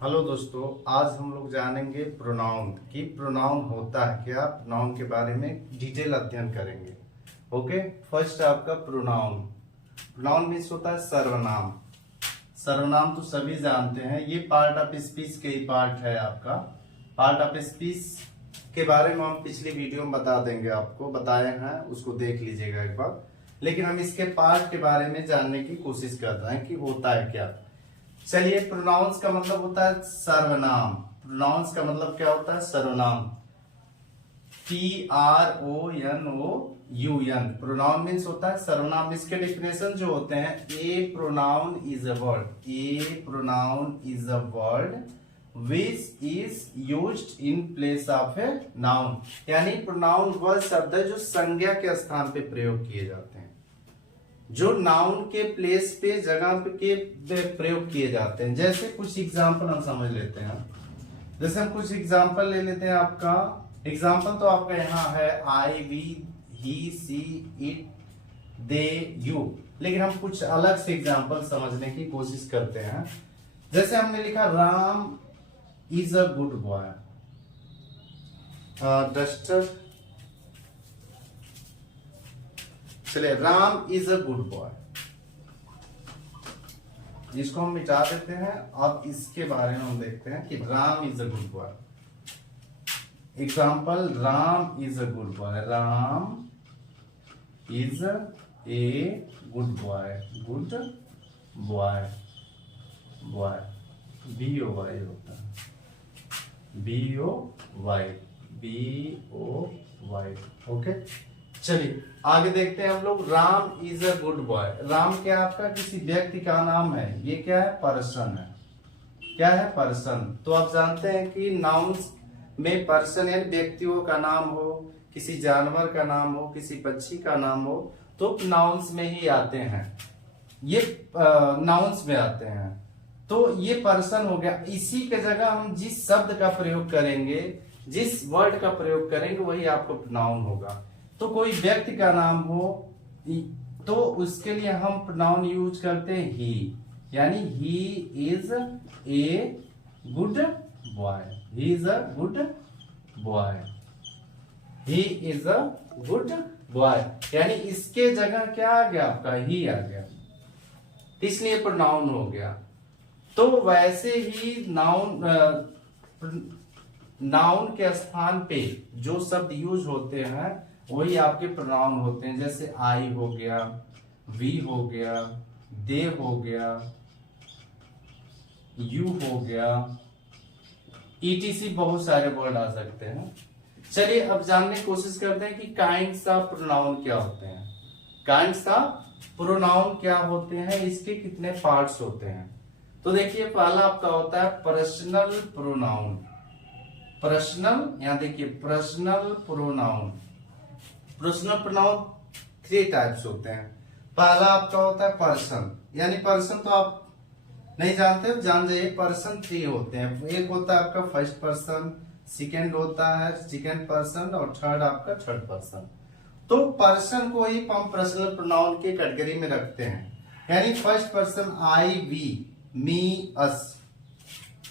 Hello दोस्तों, आज हम लोग जानेंगे प्रोनाउन कि प्रोनाउन होता है क्या। प्रोनाउन के बारे में डिटेल अध्ययन करेंगे। ओके, फर्स्ट आपका प्रोनाउन। प्रोनाउन मीन्स होता है सर्वनाम। सर्वनाम तो सभी जानते हैं, ये पार्ट ऑफ स्पीच के ही पार्ट है आपका। पार्ट ऑफ स्पीच के बारे में हम पिछली वीडियो में बता देंगे, आपको बताए हैं, उसको देख लीजिएगा एक बार। लेकिन हम इसके पार्ट के बारे में जानने की कोशिश कर रहे हैं कि होता है क्या। चलिए, प्रोनाउंस का मतलब होता है सर्वनाम। प्रोनाउंस का मतलब क्या होता है? सर्वनाम। PRONOUN। प्रोनाउन मीन्स होता है सर्वनाम। इसके डेफिनेशन जो होते हैं, a pronoun is a word. A pronoun is a word which is used in place of a noun. यानी प्रोनाउन वह शब्द है जो संज्ञा के स्थान पे प्रयोग किए जाते हैं, जो नाउन के प्लेस पे, जगह के प्रयोग किए जाते हैं। जैसे कुछ एग्जाम्पल हम समझ लेते हैं। जैसे हम कुछ एग्जाम्पल ले लेते हैं। आपका एग्जाम्पल तो आपका यहाँ है I, we, he, she, it, they, you. लेकिन हम कुछ अलग से एग्जाम्पल समझने की कोशिश करते हैं। जैसे हमने लिखा Ram is a good boy. Duster. चलिए, Ram is a good boy, जिसको हम मिटा देते हैं। अब इसके बारे में हम देखते हैं कि Ram is a good boy. Example, Ram is a good boy. Ram is a good boy. Good boy, boy BOY होता है। BOY। ओके, चलिए आगे देखते हैं हम लोग। Ram is a good boy. Ram क्या आपका किसी व्यक्ति का नाम है? ये क्या है? पर्सन है। क्या है? पर्सन। तो आप जानते हैं कि नाउन्स में पर्सन यानी व्यक्तियों का नाम हो, किसी जानवर का नाम हो, किसी पक्षी का नाम हो, तो नाउन्स में ही आते हैं। ये नाउन्स में आते हैं। तो ये पर्सन हो गया। इसी के जगह हम जिस शब्द का प्रयोग करेंगे, जिस वर्ड का प्रयोग करेंगे, वही आपको प्रोनाउन होगा। तो कोई व्यक्ति का नाम हो तो उसके लिए हम प्रोनाउन यूज करते हैं ही। यानी he is a good boy. He is a good boy. He is a good boy, यानी इसके जगह क्या आ गया? आपका ही आ गया, इसलिए प्रोनाउन हो गया। तो वैसे ही नाउन के स्थान पे जो शब्द यूज होते हैं वही आपके प्रोनाउन होते हैं। जैसे आई हो गया, वी हो गया, दे हो गया, यू हो गया, ETC बहुत सारे वर्ड आ सकते हैं। चलिए अब जानने की कोशिश करते हैं कि काइंड्स ऑफ प्रोनाउन क्या होते हैं। काइंड्स ऑफ प्रोनाउन क्या होते हैं, इसके कितने पार्ट्स होते हैं। तो देखिए, पहला आपका होता है पर्सनल प्रोनाउन। पर्सनल, यहां देखिए personal pronoun. Personal pronoun 3 types होते हैं। पहला आपका होता है पर्सन, यानी पर्सन तो आप नहीं जानते हो, जान जाइए। पर्सन 3 होते हैं। एक होता है आपका फर्स्ट पर्सन, सेकेंड होता है सेकेंड पर्सन, और थर्ड आपका थर्ड पर्सन। तो पर्सन को ही हम पर्सनल प्रोनाउन की कैटेगरी में रखते हैं। यानी first person I, we, me, us.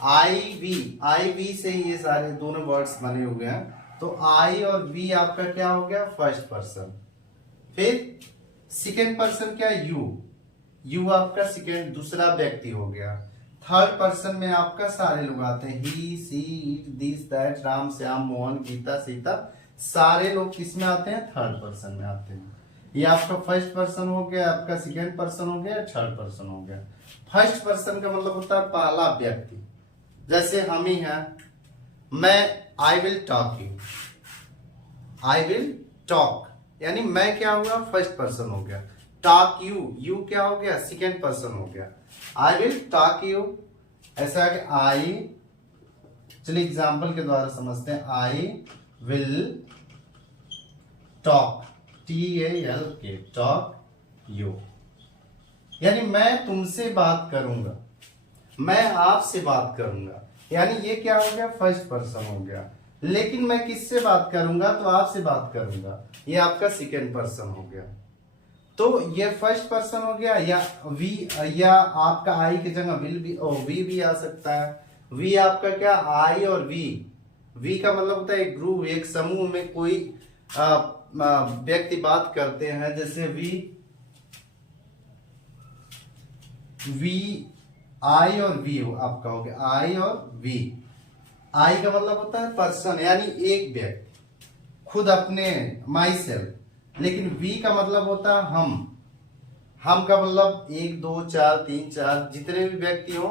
I we से ये सारे दोनों वर्ड्स बने हुए हैं। तो आई और वी आपका क्या हो गया? First person. फिर सेकेंड पर्सन क्या? यू आपका सेकेंड दूसरा व्यक्ति हो गया। थर्ड पर्सन में आपका सारे लोग आते हैं। He, she, it, this, that, Ram, Shyam, Mohan, Gita, Sita, सारे लोग किस में आते हैं? थर्ड पर्सन में आते हैं। ये आपका फर्स्ट पर्सन हो गया, आपका सेकेंड पर्सन हो गया, थर्ड पर्सन हो गया। फर्स्ट पर्सन का मतलब होता है पहला व्यक्ति। जैसे हम ही हैं, मैं, I will talk you. I will talk, यानी मैं क्या हुआ? फर्स्ट पर्सन हो गया। टॉक यू क्या हो गया? सेकेंड पर्सन हो गया। आई विल टॉक यू, ऐसा है कि आई, चलिए एग्जाम्पल के द्वारा समझते हैं। I will talk, TALK, talk you, यानी मैं तुमसे बात करूंगा, मैं आपसे बात करूंगा। यानी ये क्या हो गया? फर्स्ट पर्सन हो गया। लेकिन मैं किससे बात करूंगा? तो आपसे बात करूंगा, ये आपका सेकेंड पर्सन हो गया। तो ये फर्स्ट पर्सन हो गया। या वी, या आपका आई की जगह वी भी आ सकता है। वी आपका क्या, आई और वी। वी का मतलब होता है एक ग्रुप, एक समूह में कोई व्यक्ति बात करते हैं, जैसे वी आई और वी आपका हो गया, आई और वी। आई का मतलब होता है पर्सन, यानी एक व्यक्ति, खुद अपने, माई सेल्फ। लेकिन वी का मतलब होता है हम का मतलब 1 2 4 3 4 जितने भी व्यक्ति हो,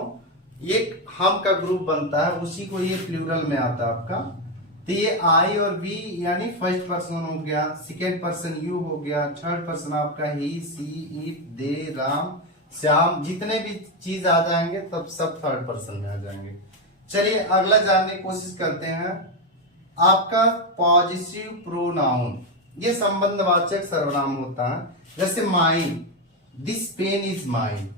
एक हम का ग्रुप बनता है, उसी को ये प्लूरल में आता है आपका। तो ये आई और वी यानी फर्स्ट पर्सन हो गया, सेकेंड पर्सन यू हो गया, थर्ड पर्सन आपका ही, सी, इट, दे, राम, श्याम, जितने भी चीज आ जाएंगे तब सब थर्ड पर्सन में आ जाएंगे। चलिए अगला जानने की कोशिश करते हैं। आपका पॉजिटिव प्रोनाउन, ये संबंधवाचक सर्वनाम होता है। जैसे mine, this pen is mine,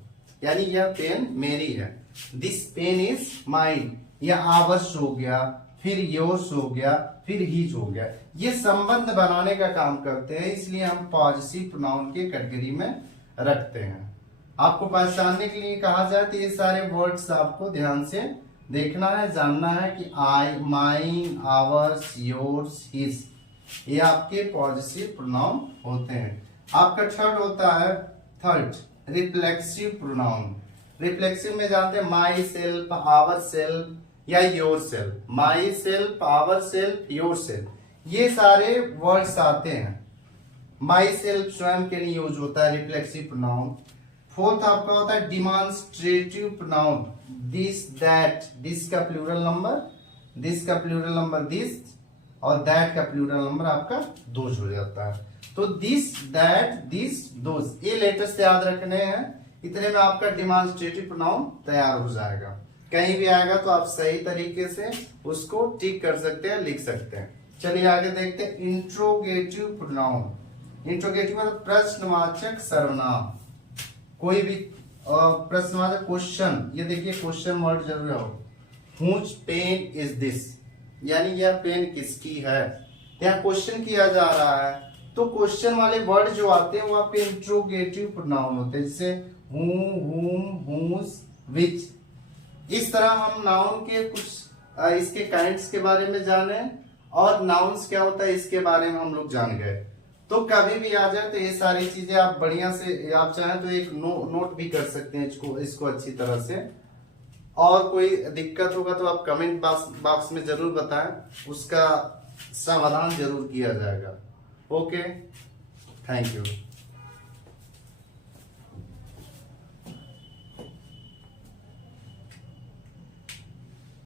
यानी यह पेन मेरी है। दिस पेन इज माइन, यह आवर्स हो गया, फिर योर्स हो गया, फिर हीज हो गया। ये संबंध बनाने का काम करते हैं, इसलिए हम पॉजिटिव प्रोनाउन के कैटेगरी में रखते हैं। आपको पहचानने के लिए कहा जाए तो ये सारे वर्ड्स आपको ध्यान से देखना है, जानना है कि आई, माइन, आवर्स, योर्स, हिज, ये आपके पॉजिटिव प्रोनाउन होते हैं। आपका थर्ड होता है रिफ्लेक्सिव प्रोनाउन। रिफ्लेक्सिव में जानते हैं माई सेल्फ, आवर सेल्फ या yourself. Myself, ourself, yourself, ये सारे वर्ड्स आते हैं। माई सेल्फ स्वयं के लिए यूज होता है रिफ्लेक्सिव प्रोनाउन। फोर्थ आपका होता है demonstrative pronoun, this, that, this का प्लूरल नंबर, दिस का प्लूरल नंबर दिस, और दैट का प्लूरल नंबर आपका दोज हो जाता है। तो दिस, दैट, दिस, दोज, ये लेटर्स याद रखने हैं। इतने में आपका डिमॉन्स्ट्रेटिव प्रोनाउन तैयार हो जाएगा। कहीं भी आएगा तो आप सही तरीके से उसको टिक कर सकते हैं, लिख सकते हैं। चलिए आगे देखते हैं इंट्रोगेटिव प्रोनाउन। इंट्रोगेटिव मतलब प्रश्नवाचक सर्वनाम। कोई भी प्रश्नवाचक क्वेश्चन, ये देखिए क्वेश्चन वर्ड जरूर हो। हुज पेन इज दिस, यानी यह पेन किसकी है, यहाँ क्वेश्चन किया जा रहा है। तो क्वेश्चन वाले वर्ड जो आते हैं वो आपके इंट्रोगेटिव प्रोनाउन होते हैं, जैसे हु, हुम, हुज, विच। इस तरह हम नाउन के कुछ इसके काइंड्स के बारे में जाने, और नाउन्स क्या होता है इसके बारे में हम लोग जान गए। तो कभी भी आ जाए तो ये सारी चीजें आप बढ़िया से, आप चाहें तो एक नोट भी कर सकते हैं इसको अच्छी तरह से। और कोई दिक्कत होगा तो आप कमेंट बॉक्स में जरूर बताएं, उसका समाधान जरूर किया जाएगा। Okay, thank you.